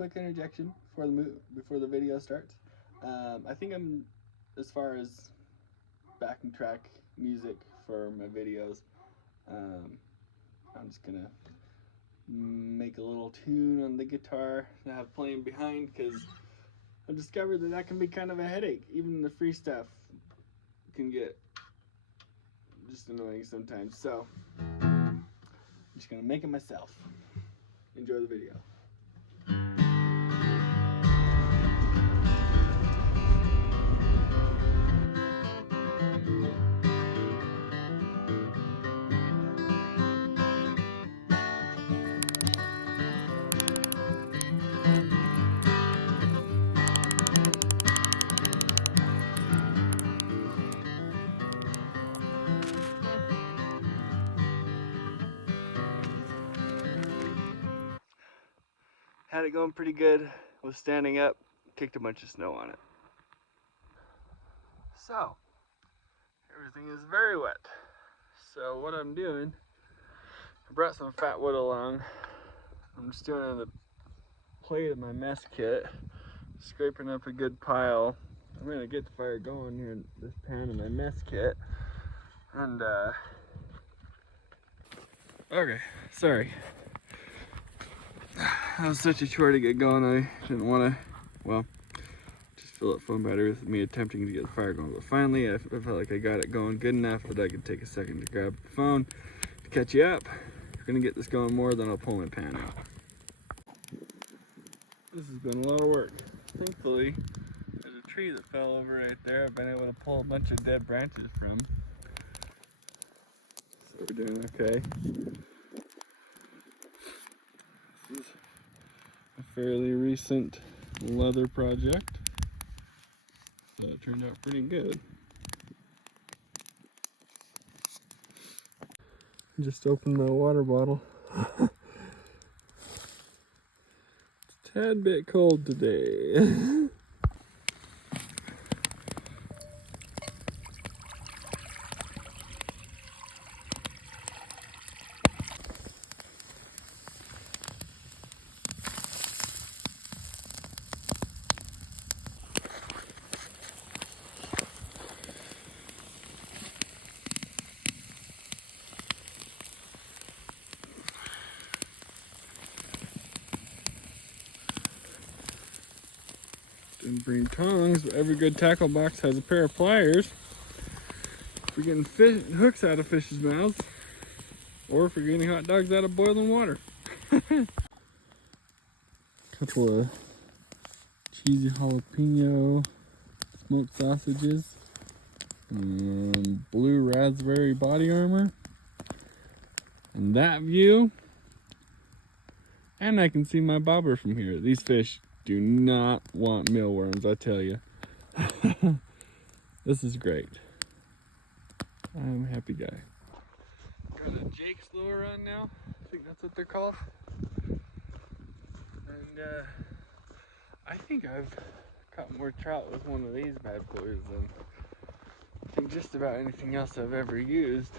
quick interjection before the video starts. I think as far as backing track music for my videos, I'm just gonna make a little tune on the guitar to have playing behind, because I've discovered that can be kind of a headache. Even the free stuff can get just annoying sometimes. So I'm just gonna make it myself. Enjoy the video. Had it going pretty good. Was standing up, kicked a bunch of snow on it. So, everything is very wet. So what I'm doing, I brought some fat wood along. I'm just doing it on the plate of my mess kit, scraping up a good pile. I'm gonna get the fire going here in this pan of my mess kit. And okay, sorry. That was such a chore to get going. I didn't want to, well, just fill up phone battery with me attempting to get the fire going. But finally, I felt like I got it going good enough that I could take a second to grab the phone to catch you up. If we're gonna get this going more, then I'll pull my pan out. This has been a lot of work. Thankfully, there's a tree that fell over right there. I've been able to pull a bunch of dead branches from. So we're doing okay. This is a fairly recent leather project, so it turned out pretty good. Just opened my water bottle. It's a tad bit cold today. Didn't bring tongs, but every good tackle box has a pair of pliers. If we're getting hooks out of fish's mouths, or if we're getting hot dogs out of boiling water. Couple of cheesy jalapeno smoked sausages, and blue raspberry body armor, and that view, and I can see my bobber from here. These fish do not want mealworms, I tell you. This is great. I'm a happy guy. Got a Jake's lure on now. I think that's what they're called. And I think I've caught more trout with one of these bad boys than I think just about anything else I've ever used.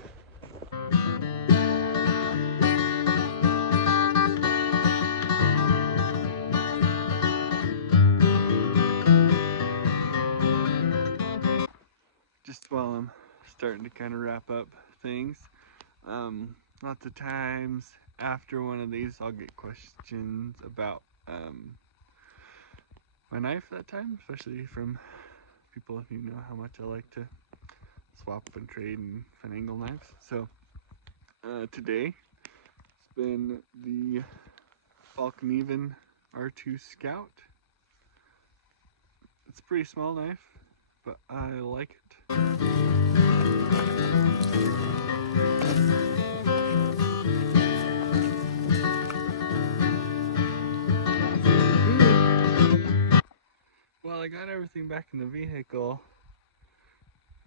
Just while I'm starting to kind of wrap up things, lots of times after one of these I'll get questions about my knife that time, especially from people who know how much I like to swap and trade and finagle knives. So today it's been the Falcon Even R2 Scout. It's a pretty small knife, but I like it. Well, I got everything back in the vehicle.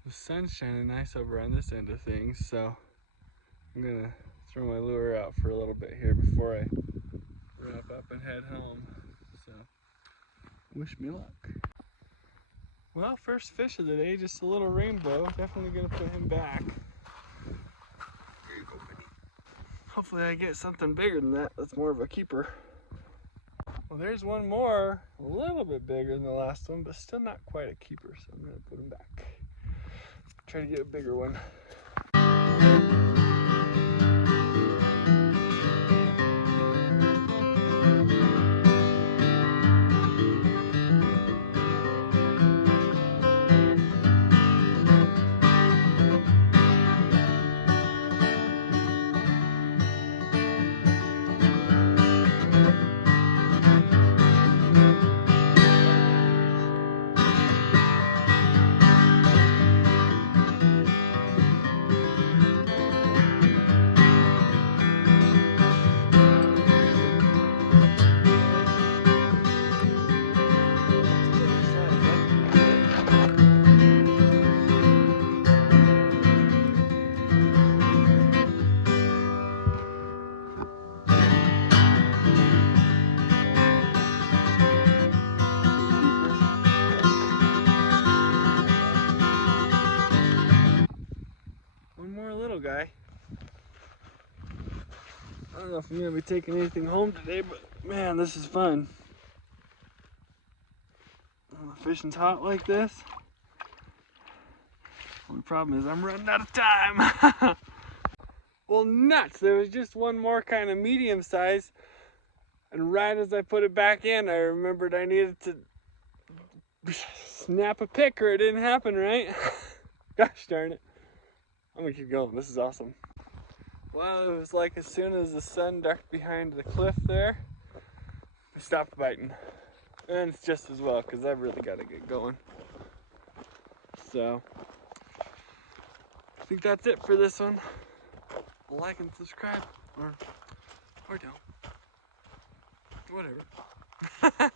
The sun's shining nice over on this end of things, so I'm gonna throw my lure out for a little bit here before I wrap up and head home. So, wish me luck. Well, first fish of the day, just a little rainbow. Definitely gonna put him back. Here you go, buddy. Hopefully I get something bigger than that. That's more of a keeper. Well, there's one more, a little bit bigger than the last one, but still not quite a keeper, so I'm gonna put him back. Try to get a bigger one. One more little guy. I don't know if I'm gonna be taking anything home today, but man, this is fun. When the fishing's hot like this, only problem is I'm running out of time. Well, nuts! There was just one more kind of medium size, and right as I put it back in, I remembered I needed to snap a pick or it didn't happen, right? Gosh darn it. I'm gonna keep going. This is awesome. Well, it was like as soon as the sun ducked behind the cliff there, I stopped biting. And it's just as well, because I've really got to get going. So, I think that's it for this one. Like and subscribe, or don't. Whatever.